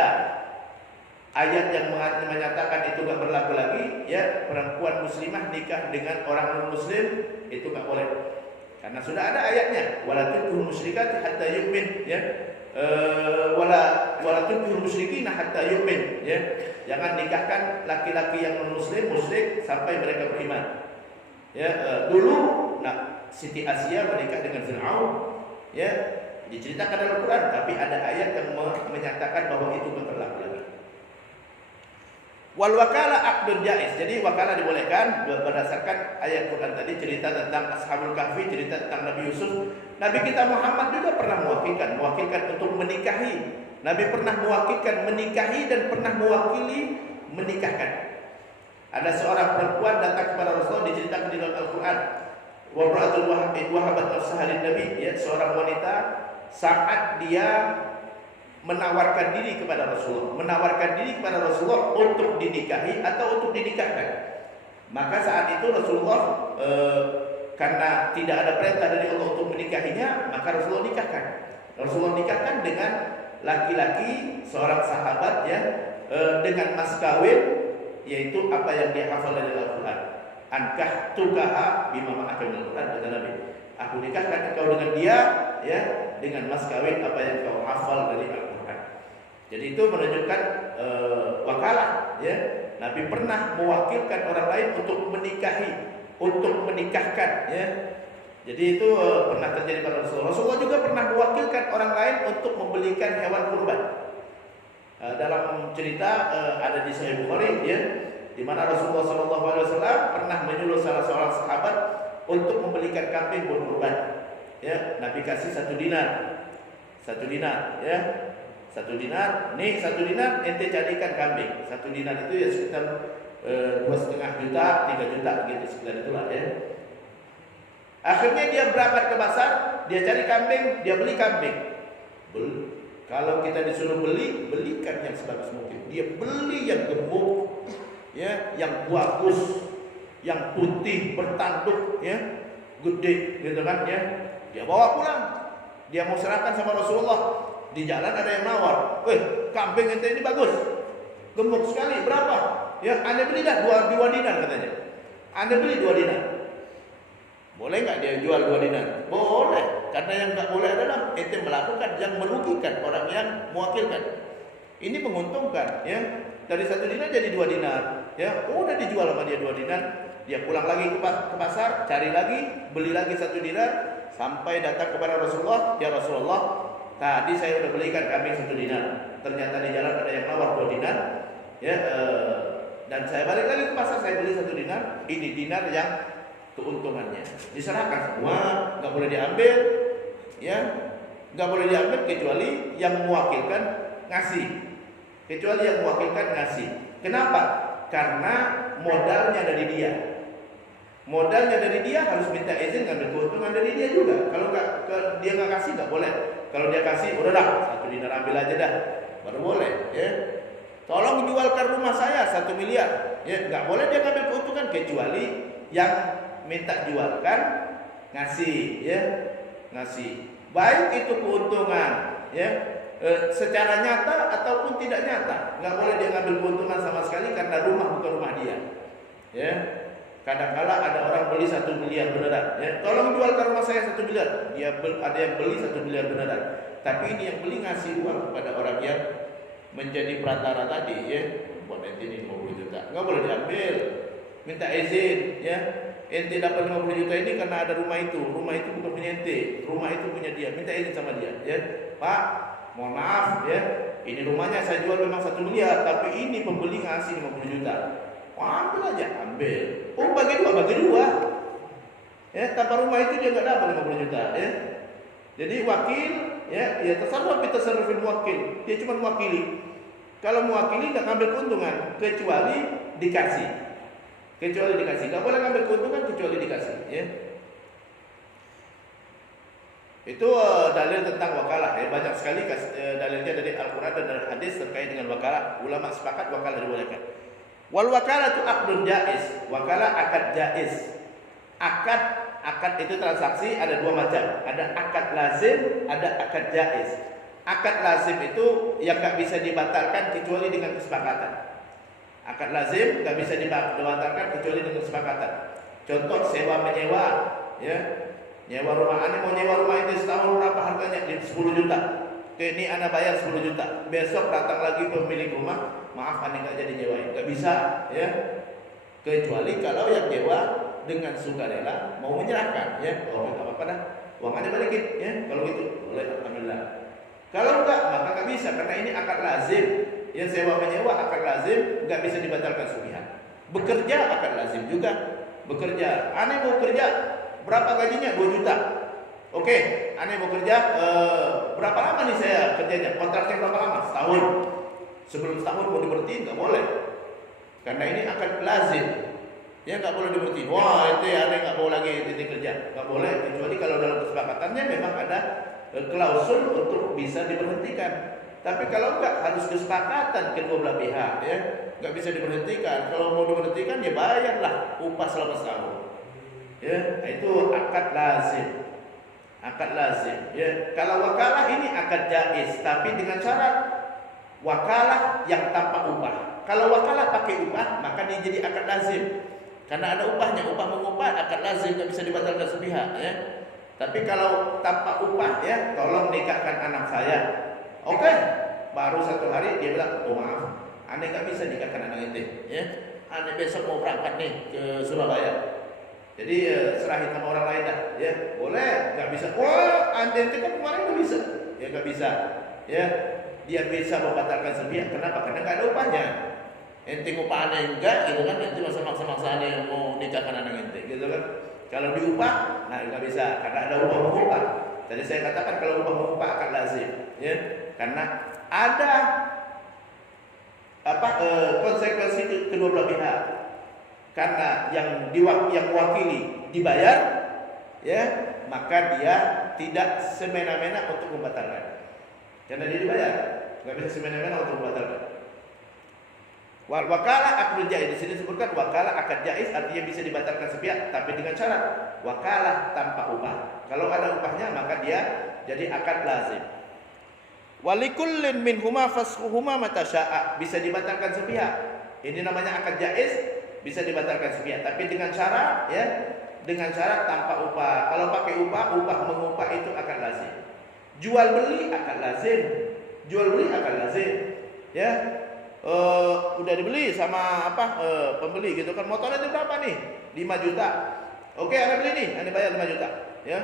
ayat yang menyatakan itu tak berlaku lagi, ya. Perempuan muslimah nikah dengan orang non-muslim itu tak boleh, karena sudah ada ayatnya. Walatul musyrikati hatta yu'min, ya. Walatul musyrikin hatta yu'min, ya. Jangan nikahkan laki-laki yang non-muslim musyrik sampai mereka beriman, ya. Dulu Siti Asia menikah dengan Fir'aun, ya, diceritakan dalam Quran, tapi ada ayat yang menyatakan bahwa itu tak berlaku lagi. Wal wakalah aqdun jaiz. Jadi wakalah dibolehkan berdasarkan ayat Quran tadi, cerita tentang Ashabul Kahfi, cerita tentang Nabi Yusuf. Nabi kita Muhammad juga pernah mewakilkan untuk menikahi. Nabi pernah mewakilkan menikahi dan pernah mewakili menikahkan. Ada seorang perempuan datang kepada Rasulullah, diceritakan di dalam Al-Quran. Wa'bratul wahabat al-sahalin Nabi, ya, seorang wanita saat dia menawarkan diri kepada Rasulullah, untuk dinikahi atau untuk dinikahkan. Maka saat itu Rasulullah karena tidak ada perintah dari Allah untuk menikahinya, maka Rasulullah nikahkan dengan laki-laki seorang sahabat, ya, dengan mas kawin, yaitu apa yang dia hafal dari Al-Quran. Ankah tukaha bima ma'aka minal Quran, kata Nabi. Aku nikahkan engkau dengan dia, ya, dengan mas kawin apa yang kau hafal dari Al-Quran. Jadi itu menunjukkan wakalah, ya. Nabi pernah mewakilkan orang lain untuk menikahi, untuk menikahkan, ya. Jadi itu pernah terjadi pada Rasulullah. Rasulullah juga pernah mewakilkan orang lain untuk membelikan hewan kurban. Dalam cerita ada di Sahih Bukhari, ya, di mana Rasulullah SAW pernah menyuruh salah seorang sahabat untuk membelikan kambing buat kurban, ya. Nabi kasih 1 dinar, ya. 1 dinar, nih 1 dinar ente jadikan kambing. 1 dinar itu ya sekitar 2,5 juta, 3 juta gitu, sekitar itulah, ya. Akhirnya dia berangkat ke pasar, dia cari kambing, dia beli kambing. Kalau kita disuruh belikan yang sebagus mungkin. Dia beli yang gemuk, ya, yang bagus, yang putih bertanduk, ya, gede gitu kan, ya. Dia bawa pulang. Dia mau serahkan sama Rasulullah. Di jalan ada yang nawar, kambing ente ini bagus, gemuk sekali, berapa? Ya, anda beli dah 2 dinar katanya. Anda beli 2 dinar. Boleh nggak dia jual 2 dinar? Boleh, karena yang nggak boleh adalah ente melakukan yang merugikan orang yang mewakilkan. Ini menguntungkan, ya. Dari 1 dinar jadi 2 dinar, ya. Udah dijual sama dia 2 dinar. Dia pulang lagi ke pasar, cari lagi, beli lagi 1 dinar, sampai datang kepada Rasulullah. Ya Rasulullah, tadi saya udah belikan kambing 1 dinar. Ternyata di jalan ada yang nawar 2 dinar, ya. Dan saya balik lagi ke pasar, saya beli 1 dinar. Ini dinar yang keuntungannya diserahkan semua, nggak boleh diambil, ya, nggak boleh diambil kecuali yang mewakilkan ngasih. Kenapa? Karena modalnya dari dia. Harus minta izin ngambil keuntungan dari dia juga. Kalau dia nggak kasih nggak boleh. Kalau dia kasih, udah dah 1 dinar ambil aja dah, baru boleh, ya. Tolong jualkan rumah saya 1 miliar, ya, nggak boleh dia ngambil keuntungan kecuali yang minta jualkan ngasih, ya, ngasih. Baik itu keuntungan, ya, secara nyata ataupun tidak nyata, nggak boleh dia ngambil keuntungan sama sekali karena rumah bukan rumah dia, ya. Kadang-kala ada orang beli 1 miliar beneran, ya. Tolong jualkan rumah saya 1 miliar. Ada yang beli 1 miliar beneran. Tapi ini yang beli ngasih uang kepada orang yang menjadi perantara tadi, ya. Buat nanti ini 50 juta. Nggak boleh diambil. Minta izin, ya. ente dapat 50 juta ini karena ada rumah itu bukan punya ente, rumah itu punya dia, minta izin sama dia, ya. Pak, mohon maaf ya, ini rumahnya saya jual memang 1 miliar, tapi ini pembeli ngasih 50 juta. Wah, ambil aja, ambil. Oh, bagi dua. Ya, tanpa rumah itu dia nggak dapat 50 juta, ya. Jadi wakil, ya tasarruf bi tasarrufil wakil, dia cuma mewakili. Kalau mewakili nggak ngambil keuntungan kecuali dikasih. Nggak boleh ngambil keuntungan kecuali dikasih, ya. Itu dalil tentang wakalah, ya. Banyak sekali dalilnya dari Al-Quran dan dari hadis terkait dengan wakalah. Ulama sepakat wakalah dibolehkan. Wal wakalah itu akdun jaiz, wakalah akad jaiz. Akad itu transaksi ada 2 macam, ada akad lazim, ada akad jaiz. Akad lazim itu yang nggak bisa dibatalkan kecuali dengan kesepakatan. Akad lazim nggak bisa dibatalkan kecuali dengan kesepakatan. Contoh sewa menyewa, ya. Nyewa rumah, ane mau nyewa rumah itu setahun berapa harganya? 10 juta. Oke, ini ane bayar 10 juta. Besok datang lagi pemilik rumah, maaf ane nggak jadi nyewain. Nggak bisa, ya. Kecuali kalau yang nyewa dengan sukarela mau menyerahkan, ya. Oh, nggak apa-apa dah. Uang ane balikin, ya. Kalau gitu, boleh, alhamdulillah. Kalau enggak, maka nggak bisa karena ini akad lazim. Ya, sewa menyewa akad lazim nggak bisa dibatalkan sepihak. Bekerja akad lazim juga. Bekerja, ane mau kerja berapa gajinya? 2 juta. Oke, ane mau kerja berapa lama nih saya kerjanya? Kontraknya berapa lama? Setahun. Sebelum setahun mau diberhentiin nggak boleh. Karena ini akad lazim. Ya nggak boleh diberhentiin. Wah, itu ane nggak mau lagi ini kerja. Nggak boleh kecuali kalau dalam kesepakatannya memang ada klausul untuk bisa diberhentikan. Tapi kalau enggak harus kesepakatan kedua belah pihak, ya. Nggak bisa diberhentikan. Kalau mau diberhentikan ya bayarlah upah selama setahun. Ya, itu akad lazim. Ya. Kalau wakalah ini akad jaiz, tapi dengan syarat wakalah yang tanpa upah. Kalau wakalah pakai upah, maka dia jadi akad lazim. Karena ada upahnya, upah mengupah akad lazim nggak bisa dibatalkan sepihak, ya. Tapi kalau tanpa upah, ya, tolong nikahkan anak saya. Oke, baru 1 hari dia bilang, oh maaf, ane nggak bisa nikahkan anak ente, ya. Ane besok mau berangkat nih ke Surabaya. Jadi serahin sama orang lain dah, ya. Boleh, nggak bisa. Wah, ente kan kemarin nggak bisa, ya nggak bisa, ya. Dia bisa membatalkan sepihak. Kenapa? Karena nggak ada upahnya. Ente upah ane enggak, gitu kan? Ente masa maksa ane mau nikahkan anak ente, gitu kan? Kalau diupah, nah nggak bisa karena ada upah mengupah. Tadi saya katakan kalau upah mengupah akan lazim, ya. Karena ada konsekuensi kedua belah pihak. Karena yang mewakili dibayar, ya, maka dia tidak semena-mena untuk membatalkan. Karena dia dibayar, nggak bisa semena-mena untuk membatalkan. Wakalah akad jaiz, di sini disebutkan wakalah akad jaiz artinya bisa dibatalkan sepihak, tapi dengan syarat wakalah tanpa upah. Kalau ada upahnya maka dia jadi akad lazim. Walikullin minhuma fasquhuma mata syaa, bisa dibatalkan sepihak. Ini namanya akad jaiz, bisa dibatalkan sepihak, tapi dengan syarat, ya, dengan syarat tanpa upah. Kalau pakai upah mengupah itu akad lazim. Jual beli akad lazim, ya. Udah dibeli sama pembeli gitu kan, motornya itu berapa nih? 5 juta. Oke, Anda beli nih, Anda bayar 5 juta, ya.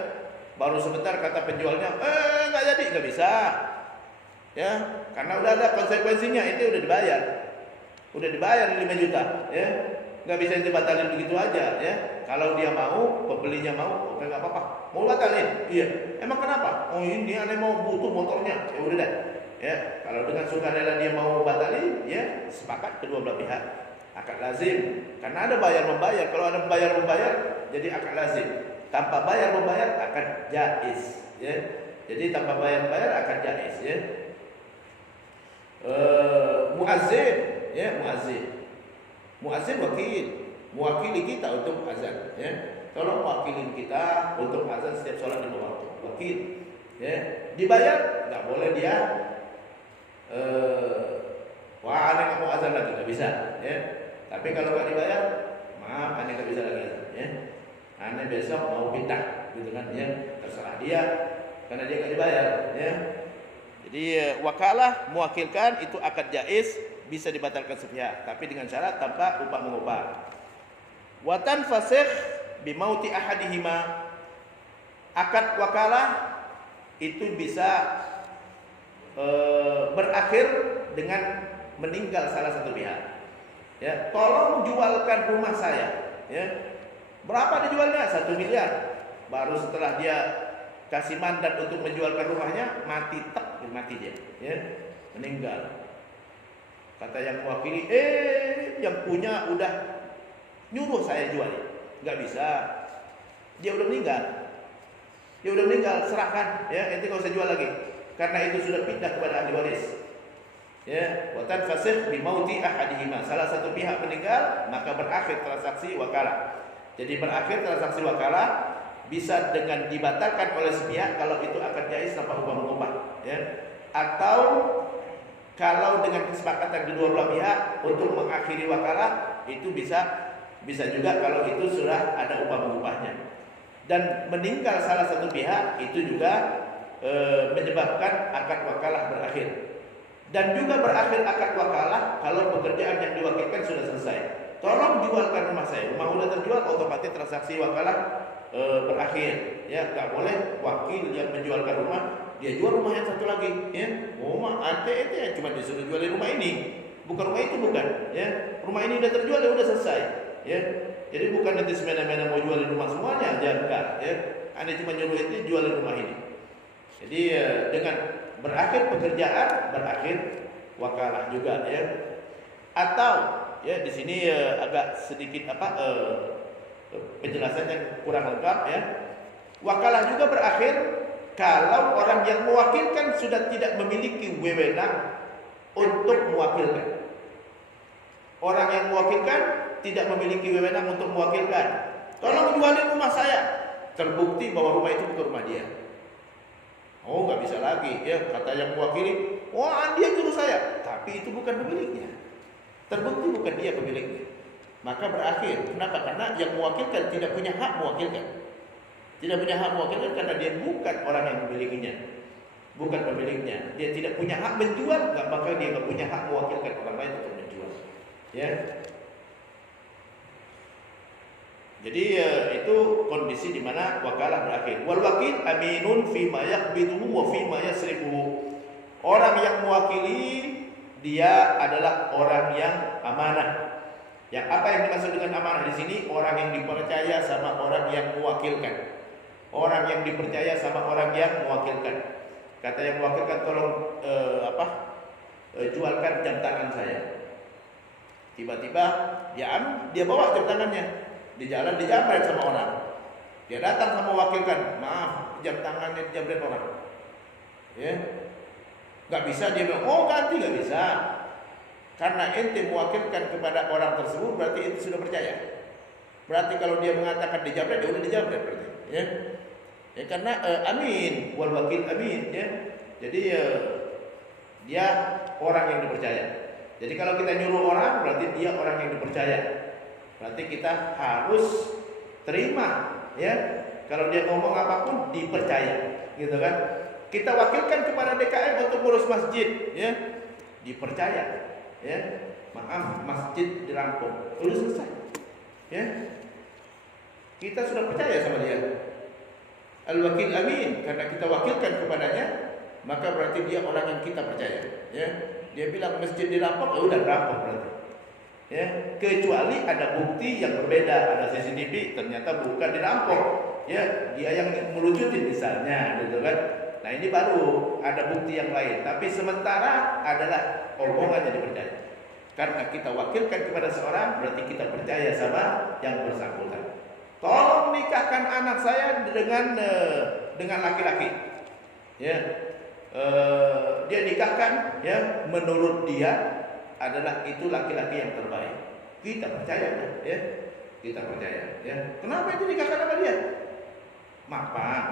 Baru sebentar kata penjualnya, nggak jadi, nggak bisa, ya, karena udah ada konsekuensinya, itu udah dibayar 5 juta, ya, nggak bisa dibatalin begitu aja, ya. Kalau dia mau, pembelinya mau, oke nggak apa-apa, mau batalin, iya, emang kenapa? Oh ini Anda mau butuh motornya, ya udah deh. Ya, kalau dengan sukarela dia mau batalin, ya sepakat kedua belah pihak. Akad lazim. Karena ada bayar membayar. Kalau ada bayar membayar, jadi akad lazim. Tanpa bayar membayar akad jaiz. Ya, jadi tanpa bayar membayar akad jaiz. Ya. Muazzin, ya muazzin mewakili kita untuk azan. Ya, tolong wakilin kita untuk azan setiap sholat 5 waktu. Wakil. Ya, dibayar nggak boleh dia. Wah, ane nggak mau azan lagi, nggak bisa, ya. Tapi kalau nggak dibayar, maaf, ane nggak bisa lagi azan, ya. Ane besok mau pindah, gitu kan, ya. Terserah dia, karena dia nggak dibayar, ya. Jadi wakalah mewakilkan itu akad jaiz, bisa dibatalkan sepihak, tapi dengan syarat tanpa upah mengupah. Watan fasih bimauti ahadihima, akad wakalah itu bisa berakhir dengan meninggal salah satu pihak. Ya, tolong jualkan rumah saya. Ya, berapa dijualnya? 1 miliar. Baru setelah dia kasih mandat untuk menjualkan rumahnya, mati dia. Ya, meninggal. Kata yang mewakili, yang punya udah nyuruh saya jual. Nggak bisa. Dia udah meninggal. Serahkan. Ya, ente nggak usah jual lagi. Karena itu sudah pindah kepada ahli waris. Ya, wa tanfasih bi mauti ahadihima. Salah satu pihak meninggal, maka berakhir transaksi wakalah. Jadi berakhir transaksi wakalah bisa dengan dibatalkan oleh sepihak kalau itu akan jaiz tanpa ubah-ubah, ya. Atau kalau dengan kesepakatan kedua belah pihak untuk mengakhiri wakalah, itu bisa juga kalau itu sudah ada ubah-ubahnya. Dan meninggal salah satu pihak itu juga menyebabkan akad wakalah berakhir. Dan juga berakhir akad wakalah kalau pekerjaan yang diwakilkan sudah selesai. Tolong jualkan rumah saya. Rumah sudah terjual, otomatis transaksi wakalah berakhir. Ya, nggak boleh wakil yang menjualkan rumah dia jual rumah yang satu lagi. Ya, rumah ante ya cuma disuruh jualin rumah ini, bukan rumah itu bukan. Ya, rumah ini udah terjual ya udah selesai. Ya, jadi bukan nanti semena-mena mau jualin rumah semuanya, jangan. Ya, anda cuma nyuruh itu jualin rumah ini. Jadi dengan berakhir pekerjaan, berakhir wakalah juga, ya. Atau ya di sini agak sedikit penjelasan yang kurang lengkap, ya. Wakalah juga berakhir kalau orang yang mewakilkan sudah tidak memiliki wewenang untuk mewakilkan. Orang yang mewakilkan tidak memiliki wewenang untuk mewakilkan. Tolong jualin rumah saya. Terbukti bahwa rumah itu bukan rumah dia. Oh, nggak bisa lagi, ya, kata yang mewakili, wah dia juru saya, tapi itu bukan pemiliknya. Terbukti bukan dia pemiliknya. Maka berakhir. Kenapa? Karena yang mewakilkan tidak punya hak mewakilkan. Tidak punya hak mewakilkan karena dia bukan orang yang memilikinya, bukan pemiliknya. Dia tidak punya hak menjual, maka dia nggak punya hak mewakilkan orang lain untuk menjual. Ya. Jadi itu kondisi di mana wakalah berakhir. Wal wakil aminun fi ma yaqbiduhu wa fi ma yasrifuhu. Orang yang mewakili dia adalah orang yang amanah. Yang apa yang dimaksud dengan amanah di sini? Orang yang dipercaya sama orang yang mewakilkan. Orang yang dipercaya sama orang yang mewakilkan. Kata yang mewakilkan, tolong jualkan jam tangan saya. Tiba-tiba dia bawa jam tangannya. Di jalan dijamret sama orang. Dia datang sama wakilkan, maaf, jam tangannya dijamret orang. Ya, nggak bisa dia bilang, oh ganti, nggak bisa. Karena ente mewakilkan kepada orang tersebut, berarti ente sudah percaya. Berarti kalau dia mengatakan dijamret, dia udah dijamret berarti. Ya, ya karena amin, wal wakil amin. Ya, jadi dia orang yang dipercaya. Jadi kalau kita nyuruh orang, berarti dia orang yang dipercaya. Berarti kita harus terima, ya. Kalau dia ngomong apapun dipercaya, gitu kan? Kita wakilkan kepada DKM untuk ngurus masjid, ya. Dipercaya, ya. Maaf, masjid dirampung, udah selesai, ya. Kita sudah percaya sama dia. Al-wakil amin, karena kita wakilkan kepadanya, maka berarti dia orang yang kita percaya, ya. Dia bilang masjid dirampok, ya udah dirampok berarti. Ya, kecuali ada bukti yang berbeda, ada CCTV ternyata bukan dirampok, ya, dia yang melucutin misalnya, gitu kan. Nah, ini baru ada bukti yang lain, tapi sementara adalah omongan yang dipercaya. Karena kita wakilkan kepada seorang, berarti kita percaya sama yang bersangkutan. Tolong nikahkan anak saya dengan laki-laki, ya. Dia nikahkan, ya, menurut dia adalah itu laki-laki yang terbaik. Kita percaya, ya. Kita percaya, ya. Kenapa itu nikahkan sama dia? Mapan,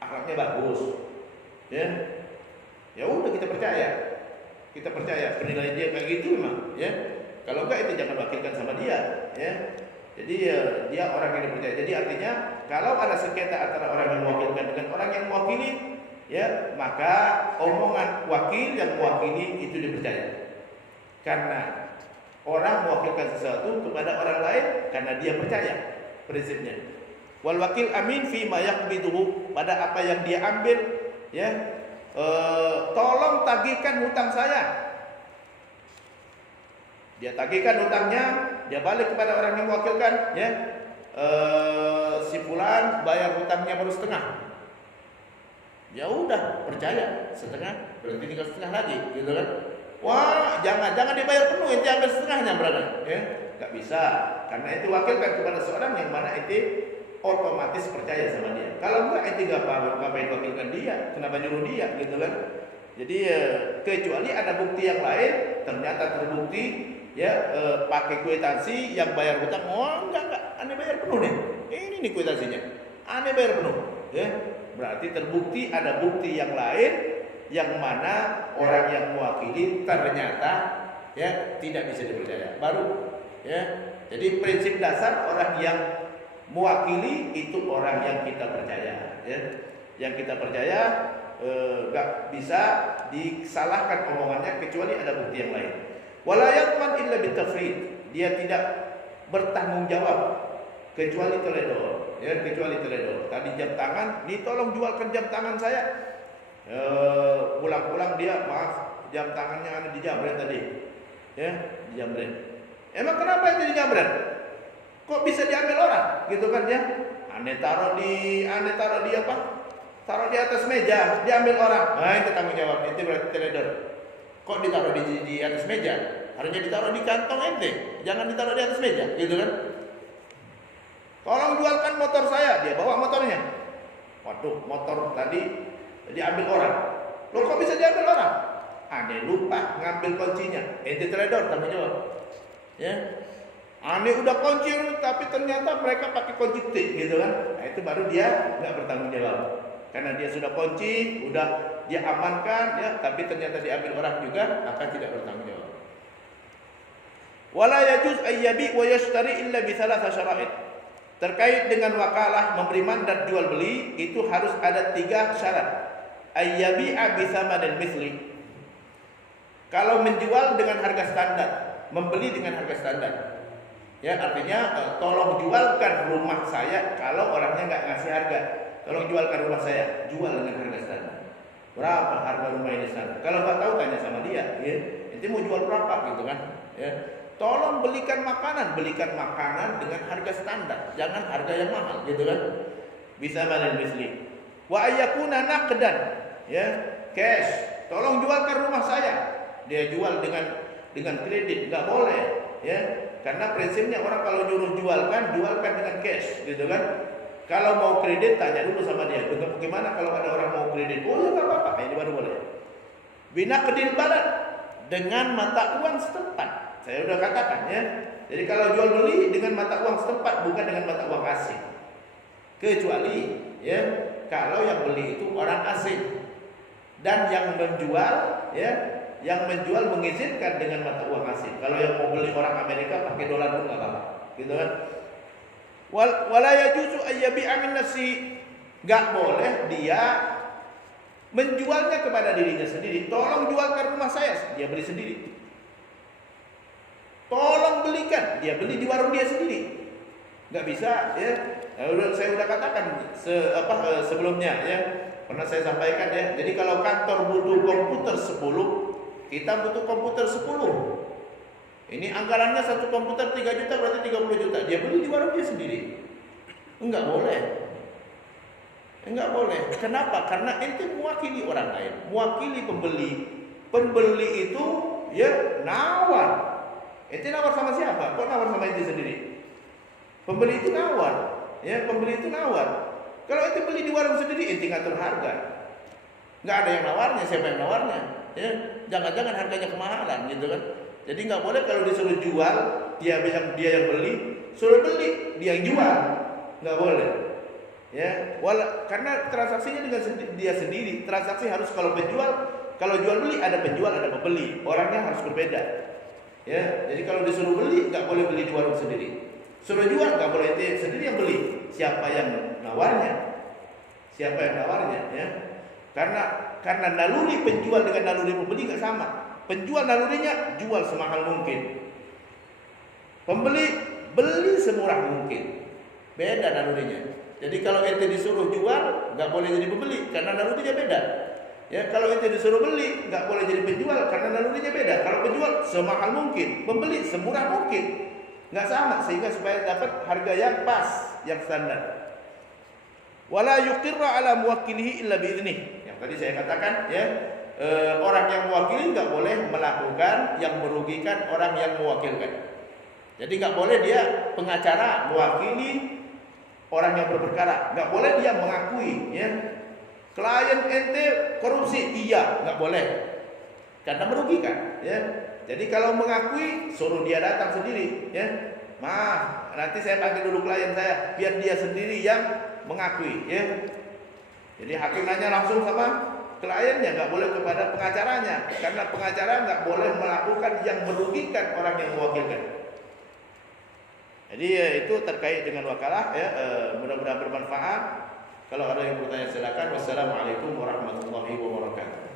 akhlaknya bagus, ya. Ya udah kita percaya. Kita percaya penilaian dia kayak gitu memang, ya. Kalau enggak itu jangan wakilkan sama dia, ya. Jadi dia orang yang dipercaya. Jadi artinya kalau ada sengketa antara orang yang mewakilkan dengan orang yang mewakili, ya, maka omongan wakil yang mewakili itu dipercaya. Karena orang mewakilkan sesuatu kepada orang lain karena dia percaya. prinsipnya. Wal wakil amin fi ma yaqbiduhu, pada apa yang dia ambil, ya. Tolong tagihkan hutang saya. Dia tagihkan hutangnya, dia balik kepada orang yang mewakilkan, ya. Si fulan bayar hutangnya baru setengah. Ya udah, percaya setengah, berarti tinggal setengah lagi, gitu kan? Wah, jangan dibayar penuh, itu ambil setengahnya, brother. Ya, nggak bisa, karena itu wakilkan kepada seorang yang mana itu otomatis percaya sama dia. Kalau enggak, itu ngapain wakilkan dia? Kenapa nyuruh dia, gitu kan? Jadi kecuali ada bukti yang lain, ternyata terbukti, ya, pakai kwitansi yang bayar hutang. Oh enggak, aneh bayar penuh nih. Ini nih kwitansinya, aneh bayar penuh, ya. Berarti terbukti ada bukti yang lain yang mana orang yang mewakili ternyata, ya, tidak bisa dipercaya. Baru, ya. Jadi prinsip dasar orang yang mewakili itu orang yang kita percaya, ya. Yang kita percaya gak bisa disalahkan omongannya kecuali ada bukti yang lain. Wala yatman illa bitafrid, dia tidak bertanggung jawab kecuali teledor, ya, kecuali teledor. Tadi jam tangan, nih tolong jualkan jam tangan saya. Pulang-pulang dia, maaf, jam tangannya ada di jambret tadi, ya, di jambret. Emang kenapa itu di jambret? Kok bisa diambil orang, gitu kan, ya? Aneh taruh di apa? Taruh di atas meja, diambil orang. Nah, itu tanggung jawab, itu berarti teledor. Kok ditaruh di atas meja? Harusnya ditaruh di kantong ente, jangan ditaruh di atas meja, gitu kan? Tolong jualkan motor saya, dia bawa motornya. Waduh, motor tadi diambil orang. Loh, kok bisa diambil orang? Aneh lupa ngambil kuncinya. Ente teledor, tanggung jawab. Ya. Aneh udah kunci, tapi ternyata mereka pakai kunci T, gitu kan? Nah, itu baru dia nggak bertanggung jawab. Karena dia sudah kunci, udah dia amankan, ya, tapi ternyata diambil orang juga, maka tidak bertanggung jawab. Wala yajuz ayyabi wa yashtari illa bi thalath syara'id. Terkait dengan wakalah, memberi mandat jual beli, itu harus ada 3 syarat. Ayyabi'a bi thamanil mithli. Kalau menjual dengan harga standar, membeli dengan harga standar. Ya, artinya tolong jualkan rumah saya kalau orangnya nggak ngasih harga. Tolong jualkan rumah saya, jual dengan harga standar. Berapa harga rumah ini standar? Kalau nggak tahu tanya sama dia, ya. Itu mau jual berapa, gitu kan? Ya. Tolong belikan makanan dengan harga standar, jangan harga yang mahal, gitu kan? Bisa manil misli. Wa ayyakuna naqdan, ya, cash. Tolong jualkan rumah saya. Dia jual dengan kredit, nggak boleh, ya. Karena prinsipnya orang kalau nyuruh jualkan dengan cash, gitu kan? Kalau mau kredit tanya dulu sama dia. Bagaimana kalau ada orang mau kredit? Oh ya nggak apa-apa, ini baru boleh. Bina kedil balad, dengan mata uang setempat. Saya udah katakan, ya. Jadi kalau jual beli dengan mata uang setempat, bukan dengan mata uang asing. Kecuali, ya, kalau yang beli itu orang asing dan yang menjual, ya, yang menjual mengizinkan dengan mata uang asing. Kalau yang mau beli orang Amerika pakai dolar pun nggak apa-apa, gitu kan? Wala yajuzu ayyabi'a min nafsi, nggak boleh dia menjualnya kepada dirinya sendiri. Tolong jualkan rumah saya, dia beli sendiri. Tolong belikan, dia beli di warung dia sendiri. Nggak bisa, ya. Saya udah katakan sebelumnya, ya. Pernah saya sampaikan, ya. Jadi kalau kantor butuh komputer 10, kita butuh komputer 10. Ini anggarannya satu komputer 3 juta, berarti 30 juta. Dia beli di warung dia sendiri. Enggak boleh. Enggak boleh. Kenapa? Karena ente mewakili orang lain, mewakili pembeli. Pembeli itu, ya, nawar. Ente nawar sama siapa? Kok nawar sama ente sendiri? Pembeli itu nawar, ya, pembeli itu nawar. Kalau ente beli di warung sendiri, ente ngatur harga. Nggak ada yang nawarnya, siapa yang nawarnya? Ya, jangan-jangan harganya kemahalan, gitu kan? Jadi nggak boleh kalau disuruh jual, dia yang beli, suruh beli, dia yang jual, nggak boleh. Ya, karena transaksinya dengan dia sendiri. Transaksi harus kalau jual beli ada penjual ada pembeli, orangnya harus berbeda. Ya, jadi kalau disuruh beli nggak boleh beli di warung sendiri. Suruh jual nggak boleh itu sendiri yang beli. Siapa yang nawarnya? Siapa yang nawarnya? Ya, karena naluri penjual dengan naluri pembeli nggak sama. Penjual nalurinya jual semahal mungkin. Pembeli beli semurah mungkin. Beda nalurinya. Jadi kalau ente disuruh jual, nggak boleh jadi pembeli karena nalurinya beda. Ya, kalau ente disuruh beli, nggak boleh jadi penjual karena nalurinya beda. Kalau penjual semahal mungkin, pembeli semurah mungkin, nggak sama sehingga supaya dapat harga yang pas, yang standar. Wala yuqirra ala muwakkilihi illa biiznih. Yang tadi saya katakan, ya, orang yang mewakili nggak boleh melakukan yang merugikan orang yang mewakilkan. Jadi nggak boleh dia pengacara mewakili orang yang berperkara, nggak boleh dia mengakui, ya, klien ente korupsi, iya, nggak boleh, karena merugikan, ya. Jadi kalau mengakui, suruh dia datang sendiri, ya. Maaf, nanti saya panggil dulu klien saya, biar dia sendiri yang mengakui, ya. Jadi hakim nanya langsung sama kliennya, nggak boleh kepada pengacaranya, karena pengacara nggak boleh melakukan yang merugikan orang yang mewakilkan. Jadi itu terkait dengan wakalah, ya. Mudah-mudahan bermanfaat. Kalau ada yang bertanya silakan. Wassalamualaikum warahmatullahi wabarakatuh.